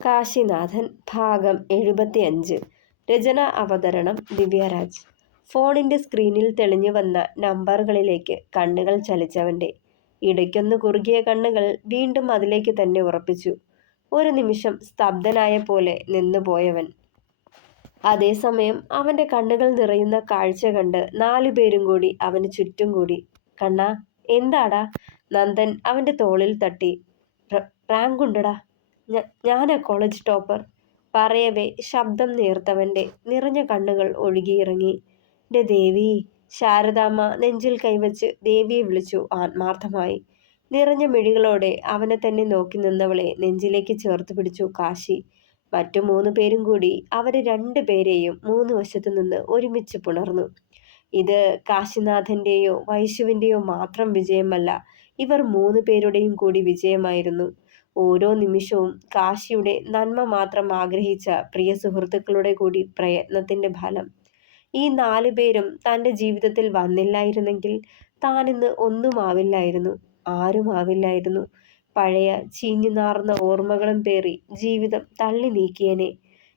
കാശിനാഥൻ ഭാഗം 75. രചന അവതരണം ദിവ്യരാജ്. ഫോണിന്റെ സ്ക്രീനിൽ തെളിഞ്ഞു വന്ന നമ്പറുകളിലേക്ക് കണ്ണുകൾ ചലിച്ചവന്റെ. ഇടയ്ക്കൊന്ന് കുറുകിയ കണ്ണുകൾ വീണ്ടും അതിലേക്ക് തന്നെ ഉറപ്പിച്ചു. ഒരു നിമിഷം സ്തബ്ധനായ പോലെ നിന്നുപോയവൻ. അതേസമയം അവന്റെ കണ്ണുകൾ നിറയുന്ന കാഴ്ച കണ്ട് 4 പേരും കൂടി അവന് ചുറ്റും കൂടി. കണ്ണാ, എന്താടാ? നന്ദൻ അവന്റെ തോളിൽ തട്ടി. റാങ്കുണ്ടടാ, ഞാനാ കോളേജ് ടോപ്പർ. പറയവേ ശബ്ദം നേർത്തവന്റെ നിറഞ്ഞ കണ്ണുകൾ ഒഴുകിയിറങ്ങി. എൻ്റെ ദേവി! ശാരദാമ്മ നെഞ്ചിൽ കൈവച്ച് ദേവിയെ വിളിച്ചു ആത്മാർത്ഥമായി. നിറഞ്ഞ മിഴികളോടെ അവനെ തന്നെ നോക്കി നിന്നവളെ നെഞ്ചിലേക്ക് ചേർത്ത് പിടിച്ചു കാശി. മറ്റു 3 പേരും കൂടി അവരെ 2 പേരെയും 3 വശത്തു നിന്ന് ഒരുമിച്ച് പുണർന്നു. ഇത് കാശിനാഥന്റെയോ വൈശുവിന്റെയോ മാത്രം വിജയമല്ല, ഇവർ 3 പേരുടെയും കൂടി വിജയമായിരുന്നു. ഓരോ നിമിഷവും കാശിയുടെ നന്മ മാത്രം ആഗ്രഹിച്ച പ്രിയ സുഹൃത്തുക്കളുടെ കൂടി പ്രയത്നത്തിന്റെ ഫലം. ഈ 4 പേരും തൻ്റെ ജീവിതത്തിൽ വന്നില്ലായിരുന്നെങ്കിൽ താനിന്ന് ഒന്നുമാവില്ലായിരുന്നു, ആരുമാവില്ലായിരുന്നു. പഴയ ചീഞ്ഞുനാർന്ന ഓർമ്മകളും പേറി ജീവിതം തള്ളി നീക്കിയനെ.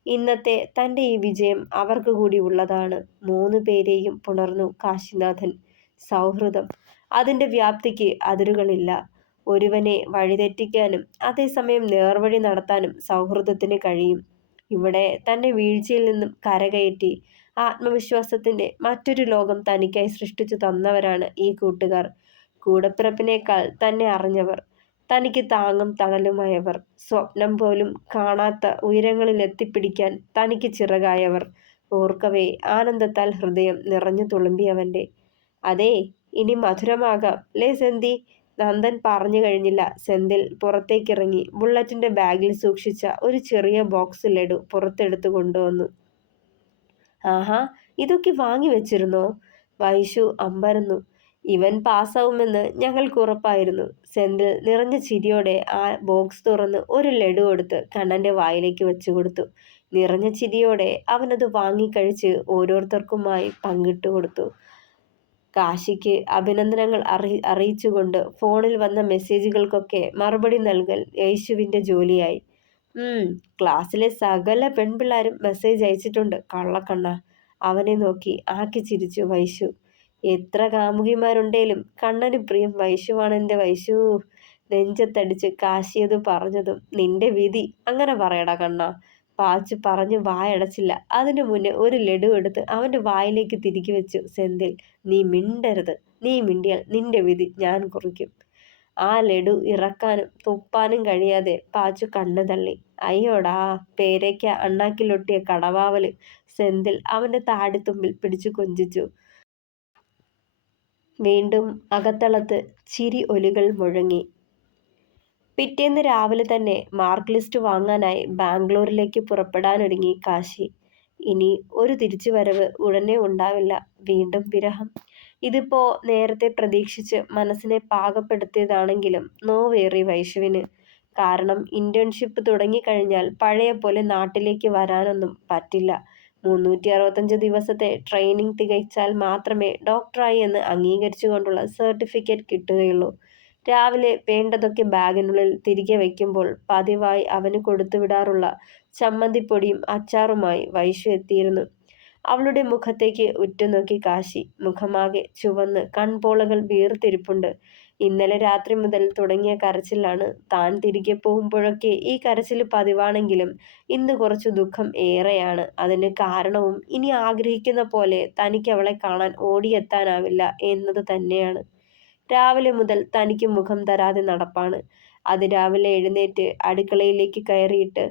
ഇന്നത്തെ തൻ്റെ ഈ വിജയം അവർക്ക് കൂടി ഉള്ളതാണ്. 3 പേരെയും പുണർന്നു കാശിനാഥൻ. സൗഹൃദം, അതിൻ്റെ വ്യാപ്തിക്ക് അതിരുകളില്ല. ഒരുവനെ വഴിതെറ്റിക്കാനും അതേസമയം നേർവഴി നടത്താനും സൗഹൃദത്തിന് കഴിയും. ഇവിടെ തന്നെ വീഴ്ചയിൽ നിന്നും കരകയറ്റി ആത്മവിശ്വാസത്തിന്റെ മറ്റൊരു ലോകം തനിക്കായി സൃഷ്ടിച്ചു തന്നവരാണ് ഈ കൂട്ടുകാർ. കൂടപ്പിറപ്പിനേക്കാൾ തന്നെ അറിഞ്ഞവർ, തനിക്ക് താങ്ങും തണലുമായവർ, സ്വപ്നം പോലും കാണാത്ത ഉയരങ്ങളിൽ എത്തിപ്പിടിക്കാൻ തനിക്ക് ചിറകായവർ. ഓർക്കവേ ആനന്ദത്താൽ ഹൃദയം നിറഞ്ഞു തുളുമ്പിയവന്റെ. അതേ, ഇനി മധുരമാകാം ലേ സെന്തി? നന്ദൻ പറഞ്ഞു കഴിഞ്ഞില്ല. സെന്തിൽ പുറത്തേക്കിറങ്ങി ബുള്ളറ്റിന്റെ ബാഗിൽ സൂക്ഷിച്ച ഒരു ചെറിയ ബോക്സ് ലഡു പുറത്തെടുത്തു കൊണ്ടുവന്നു. ആഹാ, ഇതൊക്കെ വാങ്ങി വെച്ചിരുന്നോ? വൈശു അമ്പരന്നു. ഇവൻ പാസ്സാവുമെന്ന് ഞങ്ങൾക്ക് ഉറപ്പായിരുന്നു. സെന്തിൽ നിറഞ്ഞ ചിരിയോടെ ആ ബോക്സ് തുറന്ന് ഒരു ലഡു എടുത്ത് കണ്ണന്റെ വായിലേക്ക് വെച്ചു കൊടുത്തു. നിറഞ്ഞ ചിരിയോടെ അവനത് വാങ്ങിക്കഴിച്ച് ഓരോരുത്തർക്കുമായി പങ്കിട്ടു കൊടുത്തു. കാശിക്ക് അഭിനന്ദനങ്ങൾ അറിയിച്ചുകൊണ്ട് ഫോണിൽ വന്ന മെസ്സേജുകൾക്കൊക്കെ മറുപടി നൽകൽ യേശുവിൻ്റെ ജോലിയായി. ക്ലാസ്സിലെ സകല പെൺപിള്ളാരും മെസ്സേജ് അയച്ചിട്ടുണ്ട് കള്ളക്കണ്ണ. അവനെ നോക്കി ആക്കി ചിരിച്ചു വൈശു. എത്ര കാമുകിമാരുണ്ടേലും കണ്ണന് പ്രിയം വൈശുവാണെൻ്റെ വൈശു. നെഞ്ചത്തടിച്ച് കാശിയത് പറഞ്ഞതും നിന്റെ വിധി അങ്ങനെ പറയടാ കണ്ണ. പാച്ചു പറഞ്ഞു വായടച്ചില്ല. അതിനു മുന്നേ ഒരു ലഡു എടുത്ത് അവന്റെ വായിലേക്ക് തിരികെ വെച്ചു സെന്തിൽ. നീ മിണ്ടരുത്, നീ മിണ്ടിയാൽ നിന്റെ വിധി ഞാൻ കുറിക്കും. ആ ലഡു ഇറക്കാനും തുപ്പാനും കഴിയാതെ പാച്ചു കണ്ണു തള്ളി. അയ്യോടാ, പേരയ്ക്ക അണ്ണാക്കിലൊട്ടിയ കടവാവല്. സെന്തിൽ അവന്റെ താടിത്തുമ്പിൽ പിടിച്ചു കൊഞ്ചിച്ചു. വീണ്ടും അകത്തളത്ത് ചിരി ഒലികൾ മുഴങ്ങി. പിറ്റേന്ന് രാവിലെ തന്നെ മാർക്ക് ലിസ്റ്റ് വാങ്ങാനായി ബാംഗ്ലൂരിലേക്ക് പുറപ്പെടാനൊരുങ്ങി കാശി. ഇനി ഒരു തിരിച്ചുവരവ് ഉടനെ ഉണ്ടാവില്ല. വീണ്ടും വിരഹം. ഇതിപ്പോ നേരത്തെ പ്രതീക്ഷിച്ച് മനസ്സിനെ പാകപ്പെടുത്തിയതാണെങ്കിലും നോവേറി വൈശുവിന്. കാരണം ഇന്റേൺഷിപ്പ് തുടങ്ങിക്കഴിഞ്ഞാൽ പഴയ പോലെ നാട്ടിലേക്ക് വരാനൊന്നും പറ്റില്ല. 365 ദിവസത്തെ ട്രെയിനിങ് തികച്ചാൽ മാത്രമേ ഡോക്ടറായി എന്ന് അംഗീകരിച്ചുകൊണ്ടുള്ള സർട്ടിഫിക്കറ്റ് കിട്ടുകയുള്ളൂ. രാവിലെ വേണ്ടതൊക്കെ ബാഗിനുള്ളിൽ തിരികെ വയ്ക്കുമ്പോൾ പതിവായി അവന് കൊടുത്തുവിടാറുള്ള ചമ്മന്തിപ്പൊടിയും അച്ചാറുമായി വൈശു എത്തിയിരുന്നു. അവളുടെ മുഖത്തേക്ക് ഉറ്റുനോക്കി കാശി. മുഖമാകെ ചുവന്ന് കൺപോളകൾ വീർത്തിരിപ്പുണ്ട്. ഇന്നലെ രാത്രി മുതൽ തുടങ്ങിയ കരച്ചിലാണ്. താൻ തിരികെ പോകുമ്പോഴൊക്കെ ഈ കരച്ചിൽ പതിവാണെങ്കിലും ഇന്ന് കുറച്ചു ദുഃഖം ഏറെയാണ്. അതിന് കാരണവും ഇനി ആഗ്രഹിക്കുന്ന പോലെ തനിക്ക് അവളെ കാണാൻ ഓടിയെത്താനാവില്ല എന്നത് തന്നെയാണ്. രാവിലെ മുതൽ തനിക്ക് മുഖം തരാതെ നടപ്പാണ്. അതിരാവിലെ എഴുന്നേറ്റ് അടുക്കളയിലേക്ക് കയറിയിട്ട്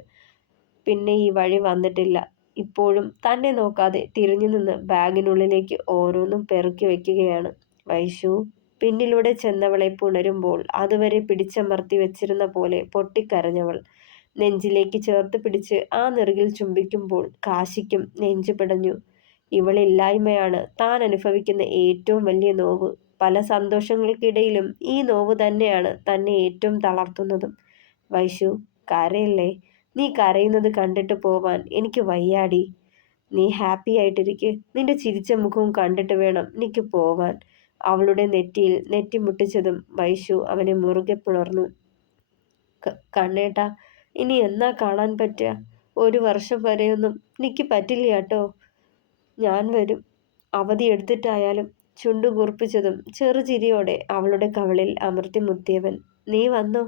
പിന്നെ ഈ വഴി വന്നിട്ടില്ല. ഇപ്പോഴും തന്നെ നോക്കാതെ തിരിഞ്ഞു നിന്ന് ബാഗിനുള്ളിലേക്ക് ഓരോന്നും പെറുക്കി വയ്ക്കുകയാണ് വൈശു. പിന്നിലൂടെ ചെന്നവളെ പുണരുമ്പോൾ അതുവരെ പിടിച്ചമർത്തി വെച്ചിരുന്ന പോലെ പൊട്ടിക്കരഞ്ഞവൾ. നെഞ്ചിലേക്ക് ചേർത്ത് പിടിച്ച് ആ നെറുകിൽ ചുംബിക്കുമ്പോൾ കാശിക്കും നെഞ്ചു പിടഞ്ഞു. ഇവളില്ലായ്മയാണ് താൻ അനുഭവിക്കുന്ന ഏറ്റവും വലിയ നോവ്. പല സന്തോഷങ്ങൾക്കിടയിലും ഈ നോവ് തന്നെയാണ് തന്നെ ഏറ്റവും തളർത്തുന്നതും. വൈശു, കരയല്ലേ. നീ കരയുന്നത് കണ്ടിട്ട് പോവാൻ എനിക്ക് വയ്യാടി. നീ ഹാപ്പി ആയിട്ടിരിക്ക്. നിന്റെ ചിരിച്ച മുഖവും കണ്ടിട്ട് വേണം എനിക്ക് പോവാൻ. അവളുടെ നെറ്റിയിൽ നെറ്റി മുട്ടിച്ചതും വൈശു അവനെ മുറുകെ പുണർന്നു. കണ്ണേട്ടാ, ഇനി എന്നാ കാണാൻ പറ്റുക? 1 വർഷം വരെയൊന്നും എനിക്ക് പറ്റില്ല കേട്ടോ. ഞാൻ വരും. അവധി എടുത്തിട്ടായാലും. ചുണ്ടു കൂർപ്പിച്ചതും ചെറുചിരിയോടെ അവളുടെ കവിളിൽ അമർത്തി മുത്തിയവൻ. നീ വന്നോ?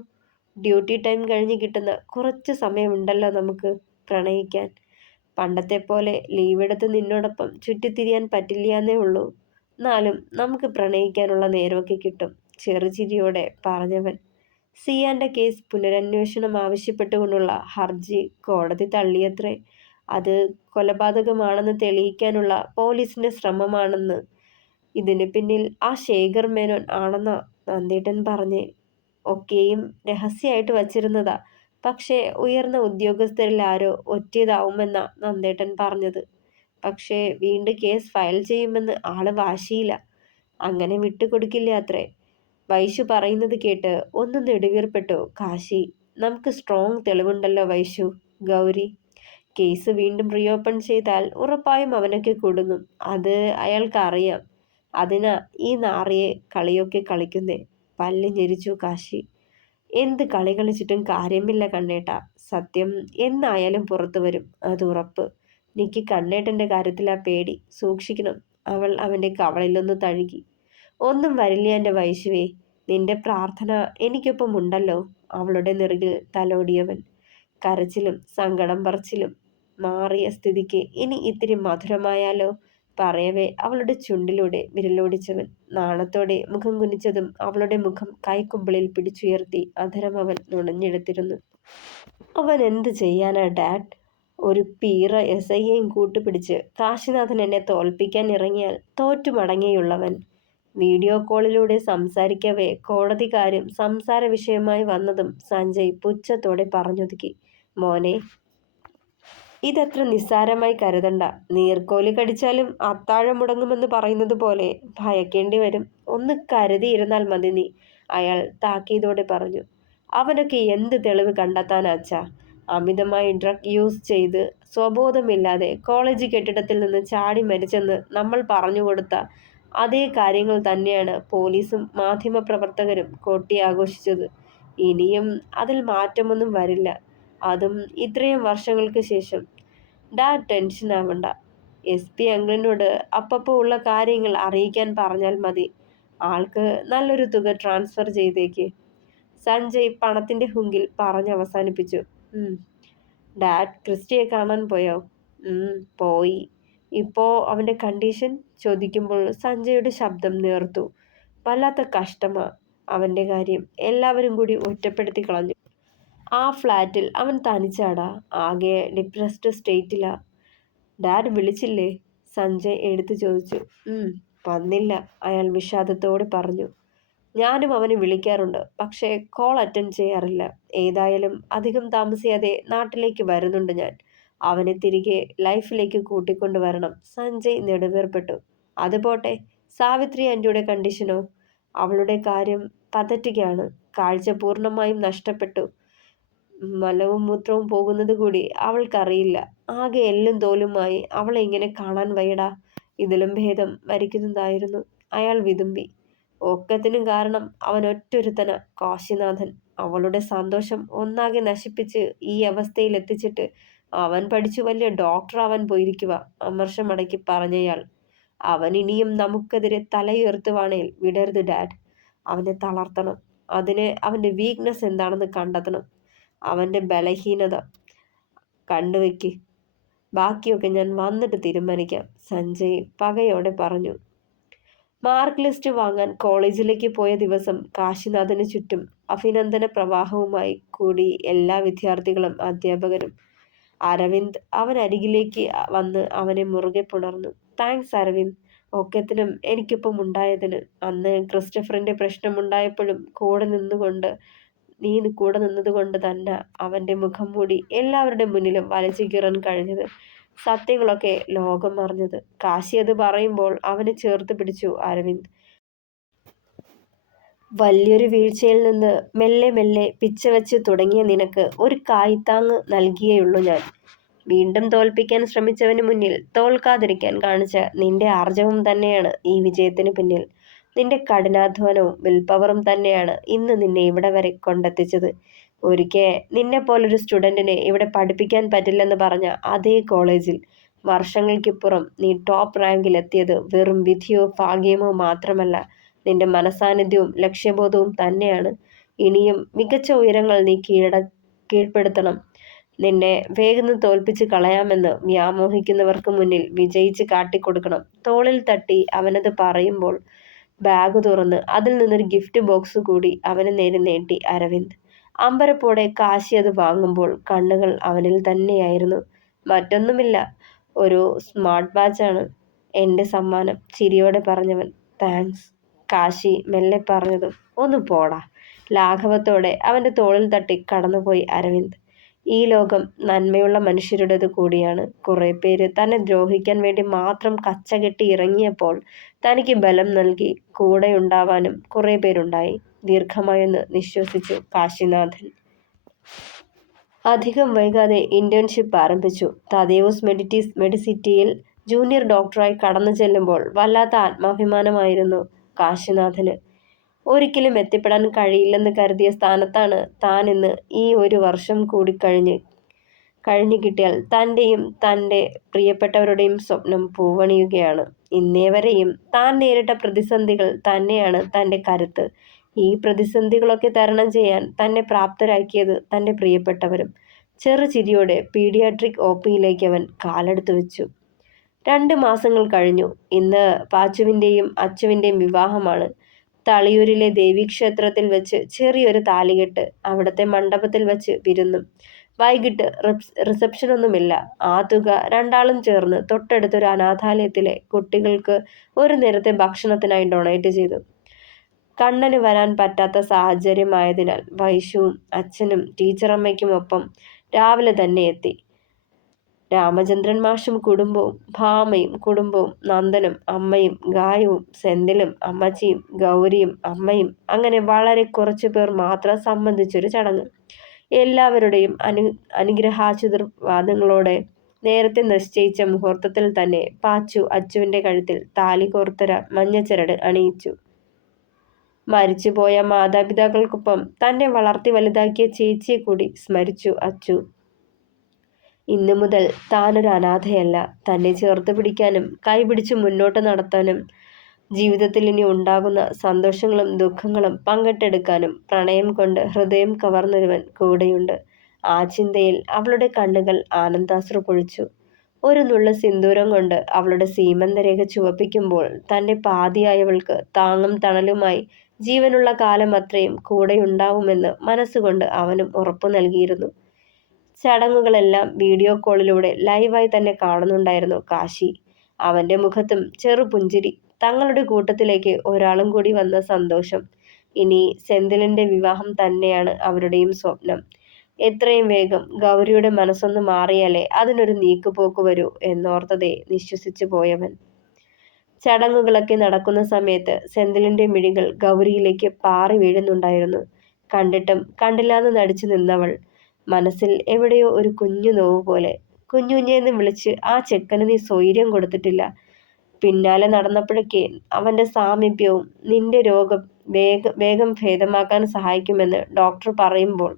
ഡ്യൂട്ടി ടൈം കഴിഞ്ഞ് കിട്ടുന്ന കുറച്ച് സമയമുണ്ടല്ലോ നമുക്ക് പ്രണയിക്കാൻ. പണ്ടത്തെ പോലെ ലീവെടുത്ത് നിന്നോടൊപ്പം ചുറ്റിത്തിരിയാൻ പറ്റില്ലാന്നേ ഉള്ളൂ. എന്നാലും നമുക്ക് പ്രണയിക്കാനുള്ള നേരമൊക്കെ കിട്ടും, ചെറുചിരിയോടെ പറഞ്ഞവൻ. സിയാന്റെ കേസ് പുനരന്വേഷണം ആവശ്യപ്പെട്ടുകൊണ്ടുള്ള ഹർജി കോടതി തള്ളിയത്രേ. അത് കൊലപാതകമാണെന്ന് തെളിയിക്കാനുള്ള പോലീസിന്റെ ശ്രമമാണെന്ന്. ഇതിന് പിന്നിൽ ആ ശേഖർ മേനോൻ ആണെന്നാ നന്ദേട്ടൻ പറഞ്ഞേ. ഒക്കെയും രഹസ്യമായിട്ട് വച്ചിരുന്നതാ. പക്ഷേ ഉയർന്ന ഉദ്യോഗസ്ഥരിൽ ആരോ ഒറ്റിയതാവുമെന്നാ നന്ദേട്ടൻ പറഞ്ഞത്. പക്ഷേ വീണ്ടും കേസ് ഫയൽ ചെയ്യുമെന്ന് ആള് വാശിയില്ല. അങ്ങനെ വിട്ടുകൊടുക്കില്ല അത്രേ. വൈശു പറയുന്നത് കേട്ട് ഒന്ന് നെടുവീർപ്പെട്ടു കാശി. നമുക്ക് സ്ട്രോങ് തെളിവുണ്ടല്ലോ വൈശു. ഗൗരി കേസ് വീണ്ടും റീഓപ്പൺ ചെയ്താൽ ഉറപ്പായും അവനൊക്കെ കുടുങ്ങും. അത് അയാൾക്കറിയാം. അതിനാ ഈ നാറിയെ കളിയൊക്കെ കളിക്കുന്നേ. പല്ല് ഞെരിച്ചു കാശി. എന്ത് കളി കളിച്ചിട്ടും കാര്യമില്ല കണ്ണേട്ടാ. സത്യം എന്നായാലും പുറത്തു വരും, അത് ഉറപ്പ്. എനിക്ക് കണ്ണേട്ടന്റെ കാര്യത്തിലാ പേടി. സൂക്ഷിക്കണം. അവൾ അവന്റെ കവളിലൊന്ന് തഴുകി. ഒന്നും വരില്ല എൻ്റെ വൈശുവേ. നിന്റെ പ്രാർത്ഥന എനിക്കൊപ്പം ഉണ്ടല്ലോ. അവളുടെ നെറുകിൽ തലോടിയവൻ. കരച്ചിലും സങ്കടം പറച്ചിലും മാറിയ സ്ഥിതിക്ക് ഇനി ഇത്തിരി മധുരമായാലോ? പറയവേ അവളുടെ ചുണ്ടിലൂടെ വിരലോടിച്ചവൻ. നാണത്തോടെ മുഖം കുനിച്ചതും അവളുടെ മുഖം കൈക്കുമ്പിളിൽ പിടിച്ചുയർത്തി അധരം അവൻ നുണഞ്ഞെടുത്തിരുന്നു. അവൻ എന്ത് ചെയ്യാനാ ഡാഡ്? ഒരു പീറ SIയെയും കൂട്ടുപിടിച്ച് കാശിനാഥൻ എന്നെ തോൽപ്പിക്കാൻ ഇറങ്ങിയാൽ തോറ്റു മടങ്ങിയുള്ളവൻ. വീഡിയോ കോളിലൂടെ സംസാരിക്കവേ കോടതി കാര്യം സംസാര വിഷയമായി വന്നതും സഞ്ജയ് പുച്ഛത്തോടെ പറഞ്ഞൊതുക്കി. മോനെ, ഇതത്ര നിസ്സാരമായി കരുതണ്ട. നീർക്കോലി കടിച്ചാലും അത്താഴം മുടങ്ങുമെന്ന് പറയുന്നത് പോലെ ഭയക്കേണ്ടി വരും. ഒന്ന് കരുതിയിരുന്നാൽ മതി നീ, അയാൾ താക്കീതോടെ പറഞ്ഞു. അവനൊക്കെ എന്ത് തെളിവ് കണ്ടെത്താനാച്ചാ? അമിതമായി ഡ്രഗ് യൂസ് ചെയ്ത് സ്വബോധമില്ലാതെ കോളേജ് കെട്ടിടത്തിൽ നിന്ന് ചാടി മരിച്ചെന്ന് നമ്മൾ പറഞ്ഞുകൊടുത്ത അതേ കാര്യങ്ങൾ തന്നെയാണ് പോലീസും മാധ്യമപ്രവർത്തകരും കൊട്ടിയാഘോഷിച്ചത്. ഇനിയും അതിൽ മാറ്റമൊന്നും വരില്ല. അതും ഇത്രയും വർഷങ്ങൾക്ക് ശേഷം. ഡാഡ് ടെൻഷൻ ആവണ്ട. SP അങ്കിളിനോട് അപ്പപ്പോൾ ഉള്ള കാര്യങ്ങൾ അറിയിക്കാൻ പറഞ്ഞാൽ മതി. ആൾക്ക് നല്ലൊരു തുക ട്രാൻസ്ഫർ ചെയ്തേക്ക്. സഞ്ജയ് പണത്തിന്റെ ഹുങ്കിൽ പറഞ്ഞവസാനിപ്പിച്ചു. ഡാഡ് ക്രിസ്റ്റിയെ കാണാൻ പോയോ? പോയി. ഇപ്പോ അവന്റെ കണ്ടീഷൻ ചോദിക്കുമ്പോൾ സഞ്ജയുടെ ശബ്ദം നേർത്തു. വല്ലാത്ത കഷ്ടമാ അവന്റെ കാര്യം. എല്ലാവരും കൂടി ഒറ്റപ്പെടുത്തി കളഞ്ഞു. ആ ഫ്ലാറ്റിൽ അവൻ തനിച്ചാടാ. ആകെ ഡിപ്രസ്ഡ് സ്റ്റേറ്റിലാ. ഡാഡ് വിളിച്ചില്ലേ? സഞ്ജയ് എടുത്തു ചോദിച്ചു. വന്നില്ല, അയാൾ വിഷാദത്തോടെ പറഞ്ഞു. ഞാനും അവനെ വിളിക്കാറുണ്ട്, പക്ഷേ കോൾ അറ്റൻഡ് ചെയ്യാറില്ല. ഏതായാലും അധികം താമസിയാതെ നാട്ടിലേക്ക് വരുന്നുണ്ട് ഞാൻ. അവനെ തിരികെ ലൈഫിലേക്ക് കൂട്ടിക്കൊണ്ടുവരണം. സഞ്ജയ് നെടുവേർപ്പെട്ടു. അതുപോട്ടെ, സാവിത്രി ആൻറ്റിയുടെ കണ്ടീഷനോ? അവളുടെ കാര്യം പതറ്റുകയാണ്. കാഴ്ച പൂർണ്ണമായും നഷ്ടപ്പെട്ടു. മലവും മൂത്രവും പോകുന്നത് കൂടി അവൾക്കറിയില്ല. ആകെ എല്ലും തോലുമായി അവളെ ഇങ്ങനെ കാണാൻ വയ്യടാ. ഇതിലും ഭേദം മരിക്കുന്നതായിരുന്നു. അയാൾ വിതുമ്പി. ഒക്കത്തിനും കാരണം അവൻ ഒറ്റൊരുത്തന, കാശിനാഥൻ. അവളുടെ സന്തോഷം ഒന്നാകെ നശിപ്പിച്ച് ഈ അവസ്ഥയിൽ എത്തിച്ചിട്ട് അവൻ പഠിച്ചു വലിയ ഡോക്ടറാവാൻ പോയിരിക്കുക, അമർഷമടക്കി പറഞ്ഞയാൾ. അവൻ ഇനിയും നമുക്കെതിരെ തലയുയർത്തുവാണേൽ വിടരുത് ഡാഡ്. അവനെ തളർത്തണം. അതിന് അവൻ്റെ വീക്ക്നെസ് എന്താണെന്ന് കണ്ടെത്തണം. അവൻ്റെ ബലഹീനത കണ്ടുവയ്ക്ക്. ബാക്കിയൊക്കെ ഞാൻ വന്നിട്ട് തീരുമാനിക്കാം, സഞ്ജയ് പകയോടെ പറഞ്ഞു. മാർക്ക് ലിസ്റ്റ് വാങ്ങാൻ കോളേജിലേക്ക് പോയ ദിവസം കാശിനാഥന് ചുറ്റും അഭിനന്ദന പ്രവാഹവുമായി കൂടി എല്ലാ വിദ്യാർത്ഥികളും അധ്യാപകരും. അരവിന്ദ് അവനരികിലേക്ക് വന്ന് അവനെ മുറുകെ പുണർന്നു. താങ്ക്സ് അരവിന്ദ്, ഒക്കത്തിനും എനിക്കൊപ്പം ഉണ്ടായതിന്. അന്ന് ക്രിസ്റ്റഫറിന്റെ പ്രശ്നമുണ്ടായപ്പോഴും നീ കൂടെ നിന്നതുകൊണ്ട് തന്നെ അവന്റെ മുഖം മൂടി എല്ലാവരുടെ മുന്നിലും വലിച്ചു കീറാൻ കഴിഞ്ഞത്. സത്യങ്ങളൊക്കെ ലോകം അറിഞ്ഞത്. കാശി അത് പറയുമ്പോൾ അവനെ ചേർത്ത് പിടിച്ചു അരവിന്ദ്. വലിയൊരു വീഴ്ചയിൽ നിന്ന് മെല്ലെ മെല്ലെ പിച്ചവെച്ച് തുടങ്ങിയ നിനക്ക് ഒരു കായ്ത്താങ് നൽകിയേയുള്ളൂ ഞാൻ. വീണ്ടും തോൽപ്പിക്കാൻ ശ്രമിച്ചവന് മുന്നിൽ തോൽക്കാതിരിക്കാൻ കാണിച്ച നിന്റെ ആർജവം തന്നെയാണ് ഈ വിജയത്തിന് പിന്നിൽ. നിന്റെ കഠിനാധ്വാനവും വിൽപവറും തന്നെയാണ് ഇന്ന് നിന്നെ ഇവിടെ വരെ കൊണ്ടെത്തിച്ചത്. ഒരിക്കൽ നിന്നെപ്പോലൊരു സ്റ്റുഡൻറ്റിനെ ഇവിടെ പഠിപ്പിക്കാൻ പറ്റില്ലെന്ന് പറഞ്ഞ അതേ കോളേജിൽ വർഷങ്ങൾക്കിപ്പുറം നീ ടോപ്പ് റാങ്കിലെത്തിയത് വെറും വിധിയോ ഭാഗ്യമോ മാത്രമല്ല, നിന്റെ മനസാന്നിധ്യവും ലക്ഷ്യബോധവും തന്നെയാണ്. ഇനിയും മികച്ച ഉയരങ്ങൾ നീ കീഴ്പ്പെടുത്തണം. നിന്നെ വേഗം തോൽപ്പിച്ച് കളയാമെന്ന് വ്യാമോഹിക്കുന്നവർക്ക് മുന്നിൽ വിജയിച്ച് കാട്ടിക്കൊടുക്കണം. തോളിൽ തട്ടി അവനത് പറയുമ്പോൾ ബാഗ് തുറന്ന് അതിൽ നിന്നൊരു ഗിഫ്റ്റ് ബോക്സ് കൂടി അവന് നേരെ നീട്ടി അരവിന്ദ്. അമ്പരപ്പോടെ കാശി അത് വാങ്ങുമ്പോൾ കണ്ണുകൾ അവനിൽ തന്നെയായിരുന്നു. മറ്റൊന്നുമില്ല, ഒരു സ്മാർട്ട് വാച്ചാണ് എൻ്റെ സമ്മാനം, ചിരിയോടെ പറഞ്ഞവൻ. താങ്ക്സ്, കാശി മെല്ലെ പറഞ്ഞതും. ഒന്ന് പോടാ, ലാഘവത്തോടെ അവൻ്റെ തോളിൽ തട്ടി കടന്നുപോയി അരവിന്ദ്. ഈ ലോകം നന്മയുള്ള മനുഷ്യരുടേത് കൂടിയാണ്. കുറേ പേര് തന്നെ ദ്രോഹിക്കാൻ വേണ്ടി മാത്രം കച്ചകെട്ടി ഇറങ്ങിയപ്പോൾ തനിക്ക് ബലം നൽകി കൂടെയുണ്ടാവാനും കുറേ പേരുണ്ടായി. ദീർഘമായൊന്ന് നിശ്വസിച്ചു കാശിനാഥൻ. അധികം വൈകാതെ ഇന്റേൺഷിപ്പ് ആരംഭിച്ചു. തദേവൂസ് മെഡിസിറ്റിയിൽ ജൂനിയർ ഡോക്ടറായി കടന്നു ചെല്ലുമ്പോൾ വല്ലാത്ത ആത്മാഭിമാനമായിരുന്നു കാശിനാഥന്. ഒരിക്കലും എത്തിപ്പെടാൻ കഴിയില്ലെന്ന് കരുതിയ സ്ഥാനത്താണ് താൻ ഇന്ന്. ഈ ഒരു വർഷം കൂടി കഴിഞ്ഞു കിട്ടിയാൽ തൻ്റെയും തൻ്റെ പ്രിയപ്പെട്ടവരുടെയും സ്വപ്നം പൂവണിയുകയാണ്. ഇന്നേവരെയും താൻ നേരിട്ട പ്രതിസന്ധികൾ തന്നെയാണ് തൻ്റെ കരുത്ത്. ഈ പ്രതിസന്ധികളൊക്കെ തരണം ചെയ്യാൻ തന്നെ പ്രാപ്തരാക്കിയത് തൻ്റെ പ്രിയപ്പെട്ടവരും. ചെറുചിരിയോടെ പീഡിയാട്രിക് OPയിലേക്ക് അവൻ കാലെടുത്തു വെച്ചു. 2 മാസങ്ങൾ കഴിഞ്ഞു. ഇന്ന് പാച്ചുവിൻ്റെയും അച്ചുവിൻ്റെയും വിവാഹമാണ്. തളിയൂരിലെ ദേവീക്ഷേത്രത്തിൽ വെച്ച് ചെറിയൊരു താലികെട്ട്, അവിടുത്തെ മണ്ഡപത്തിൽ വെച്ച് വിരുന്നും. വൈകിട്ട് റിസപ്ഷനൊന്നുമില്ല. ആ തുക രണ്ടാളും ചേർന്ന് തൊട്ടടുത്തൊരു അനാഥാലയത്തിലെ കുട്ടികൾക്ക് ഒരു നേരത്തെ ഭക്ഷണത്തിനായി ഡൊണേറ്റ് ചെയ്തു. കണ്ണന് വരാൻ പറ്റാത്ത സാഹചര്യമായതിനാൽ വൈശുവും അച്ഛനും ടീച്ചറമ്മയ്ക്കുമൊപ്പം രാവിലെ തന്നെ എത്തി. രാമചന്ദ്രൻ മാഷും കുടുംബവും, ഭാമയും കുടുംബവും, നന്ദനും അമ്മയും, ഗായവും, സെന്തിലും അമ്മച്ചിയും, ഗൗരിയും അമ്മയും, അങ്ങനെ വളരെ കുറച്ചു പേർ മാത്രം സംബന്ധിച്ചൊരു ചടങ്ങ്. എല്ലാവരുടെയും അനുഗ്രഹാശീർവാദങ്ങളോടെ നേരത്തെ നിശ്ചയിച്ച മുഹൂർത്തത്തിൽ തന്നെ പാച്ചു അച്ചുവിൻ്റെ കഴുത്തിൽ താലി കോർത്തര മഞ്ഞച്ചരട് അണിയിച്ചു. മരിച്ചുപോയ മാതാപിതാക്കൾക്കൊപ്പം തന്നെ വളർത്തി വലുതാക്കിയ ചേച്ചിയെ കൂടി സ്മരിച്ചു അച്ചു. ഇന്നു മുതൽ താനൊരു അനാഥയല്ല. തന്നെ ചേർത്ത് പിടിക്കാനും കൈപിടിച്ച് മുന്നോട്ട് നടത്താനും ജീവിതത്തിൽ ഇനി ഉണ്ടാകുന്ന സന്തോഷങ്ങളും ദുഃഖങ്ങളും പങ്കിട്ടെടുക്കാനും പ്രണയം കൊണ്ട് ഹൃദയം കവർന്നൊരുവൻ കൂടെയുണ്ട്. ആ ചിന്തയിൽ അവളുടെ കണ്ണുകൾ ആനന്ദാശ്രു പൊഴിച്ചു. ഒരു നുള്ളു സിന്ദൂരം കൊണ്ട് അവളുടെ സീമന്തരേഖ ചുവപ്പിക്കുമ്പോൾ തൻ്റെ പാതിയായവൾക്ക് താങ്ങും തണലുമായി ജീവനുള്ള കാലം അത്രയും കൂടെയുണ്ടാവുമെന്ന് മനസ്സുകൊണ്ട് അവനും ഉറപ്പു നൽകിയിരുന്നു. ചടങ്ങുകളെല്ലാം വീഡിയോ കോളിലൂടെ ലൈവായി തന്നെ കാണുന്നുണ്ടായിരുന്നു കാശി. അവൻ്റെ മുഖത്തും ചെറുപുഞ്ചിരി. തങ്ങളുടെ കൂട്ടത്തിലേക്ക് ഒരാളും കൂടി വന്ന സന്തോഷം. ഇനി സെന്തിലിൻ്റെ വിവാഹം തന്നെയാണ് അവരുടെയും സ്വപ്നം. എത്രയും വേഗം ഗൗരിയുടെ മനസ്സൊന്ന് മാറിയാലേ അതിനൊരു നീക്കുപോക്ക് വരൂ എന്നോർത്തതേ നിശ്വസിച്ചു പോയവൻ. ചടങ്ങുകളൊക്കെ നടക്കുന്ന സമയത്ത് സെന്തിലിൻ്റെ മിഴികൾ ഗൗരിയിലേക്ക് പാറി വീഴുന്നുണ്ടായിരുന്നു. കണ്ടിട്ടും കണ്ടില്ലാന്ന് നടിച്ചു നിന്നവൾ. മനസ്സിൽ എവിടെയോ ഒരു കുഞ്ഞു നോവ് പോലെ. കുഞ്ഞുഞ്ഞെന്ന് വിളിച്ച് ആ ചെക്കന് നീ സ്വൈര്യം കൊടുത്തിട്ടില്ല. പിന്നാലെ നടന്നപ്പോഴൊക്കെ അവൻ്റെ സാമീപ്യവും നിന്റെ രോഗം വേഗം ഭേദമാക്കാൻ സഹായിക്കുമെന്ന് ഡോക്ടർ പറയുമ്പോൾ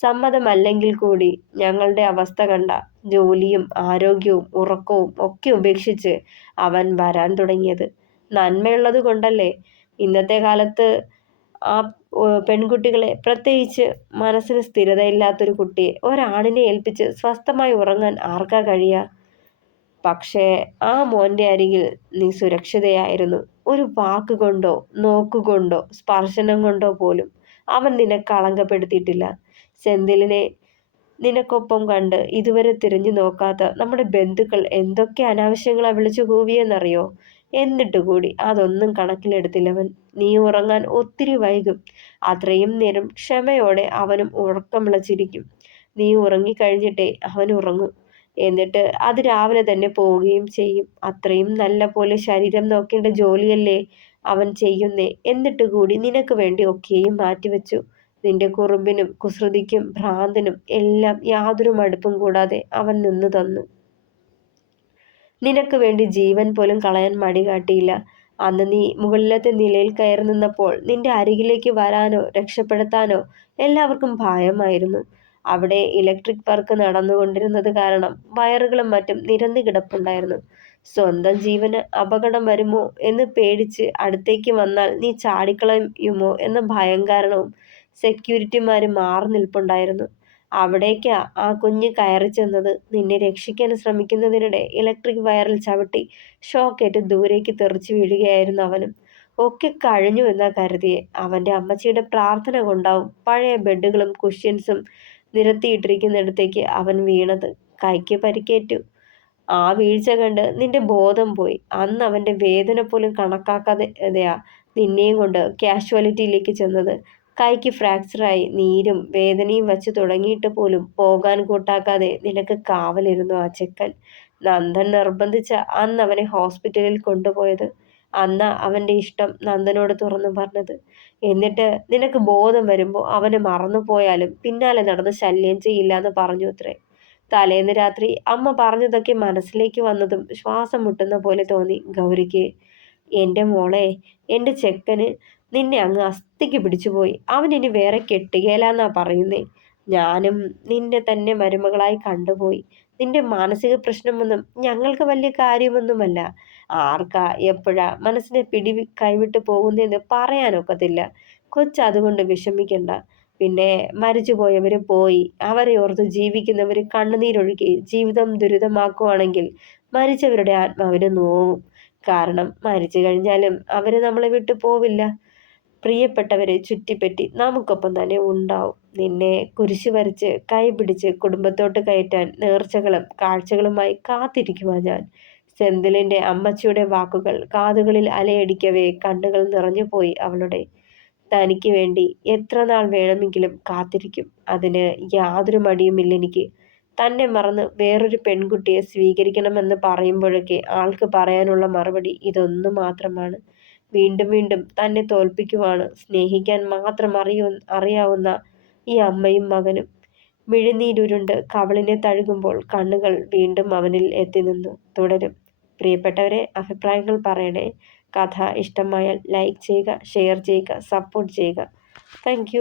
സമ്മതമല്ലെങ്കിൽ കൂടി ഞങ്ങളുടെ അവസ്ഥ കണ്ട ജോലിയും ആരോഗ്യവും ഉറക്കവും ഒക്കെ ഉപേക്ഷിച്ച് അവൻ വരാൻ തുടങ്ങിയത് നന്മയുള്ളത് കൊണ്ടല്ലേ? ഇന്നത്തെ കാലത്ത് ആ പെൺകുട്ടികളെ, പ്രത്യേകിച്ച് മനസ്സിന് സ്ഥിരതയില്ലാത്തൊരു കുട്ടിയെ ഒരാണിനെ ഏൽപ്പിച്ച് സ്വസ്ഥമായി ഉറങ്ങാൻ ആർക്കാ കഴിയുക? പക്ഷേ ആ മോൻ്റെ അരികിൽ നീ സുരക്ഷിതയായിരുന്നു. ഒരു വാക്കുകൊണ്ടോ നോക്കുകൊണ്ടോ സ്പർശനം കൊണ്ടോ പോലും അവൻ നിന്നെ കളങ്കപ്പെടുത്തിയിട്ടില്ല. സെന്തിലിനെ നിനക്കൊപ്പം കണ്ട് ഇതുവരെ തിരിഞ്ഞു നോക്കാത്ത നമ്മുടെ ബന്ധുക്കൾ എന്തൊക്കെ അനാവശ്യങ്ങളാണ് വിളിച്ചു കൂവിയെന്നറിയോ? എന്നിട്ട് കൂടി അതൊന്നും കണക്കിലെടുത്തില്ലവൻ. നീ ഉറങ്ങാൻ ഒത്തിരി വൈകും. അത്രയും നേരം ക്ഷമയോടെ അവനും ഉറക്കം വിളച്ചിരിക്കും. നീ ഉറങ്ങിക്കഴിഞ്ഞിട്ടേ അവൻ ഉറങ്ങൂ. എന്നിട്ട് അത് രാവിലെ തന്നെ പോവുകയും ചെയ്യും. അത്രയും നല്ല പോലെ ശരീരം നോക്കേണ്ട ജോലിയല്ലേ അവൻ ചെയ്യുന്നേ. എന്നിട്ട് കൂടി നിനക്ക് വേണ്ടി ഒക്കെയും മാറ്റിവെച്ചു. നിന്റെ കുറുമ്പിനും കുസൃതിക്കും ഭ്രാന്തിനും എല്ലാം യാതൊരു മടുപ്പും കൂടാതെ അവൻ നിന്നു തന്നു. നിനക്ക് വേണ്ടി ജീവൻ പോലും കളയാൻ മടി കാട്ടിയില്ല. അന്ന് നീ മുകളിലത്തെ നിലയിൽ കയറി നിന്നപ്പോൾ നിന്റെ അരികിലേക്ക് വരാനോ രക്ഷപ്പെടുത്താനോ എല്ലാവർക്കും ഭയമായിരുന്നു. അവിടെ ഇലക്ട്രിക് വർക്ക് നടന്നുകൊണ്ടിരുന്നത് കാരണം വയറുകളും മറ്റും നിരന്നു കിടപ്പുണ്ടായിരുന്നു. സ്വന്തം ജീവന് അപകടം വരുമോ എന്ന് പേടിച്ച് അടുത്തേക്ക് വന്നാൽ നീ ചാടിക്കളയുമോ എന്ന ഭയം കാരണവും സെക്യൂരിറ്റിമാര് മാറി നിൽപ്പുണ്ടായിരുന്നു. അവിടേക്കാ ആ കുഞ്ഞ് കയറി ചെന്നത്. നിന്നെ രക്ഷിക്കാൻ ശ്രമിക്കുന്നതിനിടെ ഇലക്ട്രിക് വയറിൽ ചവിട്ടി ഷോക്കേറ്റ് ദൂരേക്ക് തെറിച്ചു വീഴുകയായിരുന്നു അവനും. ഒക്കെ കഴിഞ്ഞു എന്നാ കരുതിയെ. അവന്റെ അമ്മച്ചിയുടെ പ്രാർത്ഥന കൊണ്ടാവും പഴയ ബെഡുകളും കുഷ്യൻസും നിരത്തിയിട്ടിരിക്കുന്നിടത്തേക്ക് അവൻ വീണത്. കൈക്ക് പരിക്കേറ്റു. ആ വീഴ്ച കണ്ട് നിന്റെ ബോധം പോയി. അന്ന് അവന്റെ വേദന പോലും കണക്കാക്കാതെയാ നിന്നെയും കൊണ്ട് കാഷ്വാലിറ്റിയിലേക്ക് ചെന്നത്. കൈക്ക് ഫ്രാക്ചറായി നീരും വേദനയും വച്ച് തുടങ്ങിയിട്ട് പോലും പോകാൻ കൂട്ടാക്കാതെ നിനക്ക് കാവലിരുന്നു ആ ചെക്കൻ. നന്ദൻ നിർബന്ധിച്ച അന്ന് അവനെ ഹോസ്പിറ്റലിൽ കൊണ്ടുപോയത്. അന്ന് അവന്റെ ഇഷ്ടം നന്ദനോട് തുറന്നു പറഞ്ഞത്. എന്നിട്ട് നിനക്ക് ബോധം വരുമ്പോൾ അവനെ മറന്നുപോയാലും പിന്നാലെ നടന്ന് ശല്യം ചെയ്യില്ലാന്ന് പറഞ്ഞു അത്രേ. തലേന്ന് രാത്രി അമ്മ പറഞ്ഞതൊക്കെ മനസ്സിലേക്ക് വന്നതും ശ്വാസം മുട്ടുന്ന പോലെ തോന്നി ഗൗരിക്ക്. എൻ്റെ മോളെ, എൻ്റെ ചെക്കന് നിന്നെ അങ്ങ് അസ്ഥിക്ക് പിടിച്ചുപോയി. അവനിനി വേറെ കെട്ടുകയില്ലാന്നാ പറയുന്നേ. ഞാനും നിന്നെ തന്നെ മരുമകളായി കണ്ടുപോയി. നിന്റെ മാനസിക പ്രശ്നമൊന്നും ഞങ്ങൾക്ക് വലിയ കാര്യമൊന്നുമല്ല. ആർക്കാ എപ്പോഴാ മനസ്സിനെ കൈവിട്ട് പോകുന്നതെന്ന് പറയാനൊക്കത്തില്ല. കൊച്ചതുകൊണ്ട് വിഷമിക്കണ്ട. പിന്നെ മരിച്ചുപോയവര് പോയി. അവരെ ഓർത്ത് ജീവിക്കുന്നവര് കണ്ണുനീരൊഴുക്കി ജീവിതം ദുരിതമാക്കുവാണെങ്കിൽ മരിച്ചവരുടെ ആത്മാവിന് നോവും. കാരണം മരിച്ചു കഴിഞ്ഞാലും അവര് നമ്മളെ വിട്ടു പോവില്ല. പ്രിയപ്പെട്ടവരെ ചുറ്റിപ്പറ്റി നമുക്കൊപ്പം തന്നെ ഉണ്ടാവും. നിന്നെ കുരിശ് വരച്ച് കൈ പിടിച്ച് കുടുംബത്തോട്ട് കയറ്റാൻ നേർച്ചകളും കാഴ്ചകളുമായി കാത്തിരിക്കുവാ ഞാൻ. സെന്തിലിന്റെ അമ്മച്ചിയുടെ വാക്കുകൾ കാതുകളിൽ അലയടിക്കവേ കണ്ണുകൾ നിറഞ്ഞുപോയി അവളുടെ. തനിക്ക് വേണ്ടി എത്ര നാൾ വേണമെങ്കിലും കാത്തിരിക്കും. അതിന് യാതൊരു മടിയുമില്ലെനിക്ക്. തന്നെ മറന്ന് വേറൊരു പെൺകുട്ടിയെ സ്വീകരിക്കണമെന്ന് പറയുമ്പോഴൊക്കെ ആൾക്ക് പറയാനുള്ള മറുപടി ഇതൊന്നു മാത്രമാണ്. വീണ്ടും വീണ്ടും തന്നെ തോൽപ്പിക്കുവാണ് സ്നേഹിക്കാൻ മാത്രം അറിയാവുന്ന ഈ അമ്മയും മകനും. മിഴിനീരുരുണ്ട് കവളിനെ തഴുകുമ്പോൾ കണ്ണുകൾ വീണ്ടും അവനിൽ എത്തി നിന്നു. തുടരും. പ്രിയപ്പെട്ടവരെ, അഭിപ്രായങ്ങൾ പറയണേ. കഥ ഇഷ്ടമായാൽ ലൈക്ക് ചെയ്യുക, ഷെയർ ചെയ്യുക, സപ്പോർട്ട് ചെയ്യുക. താങ്ക്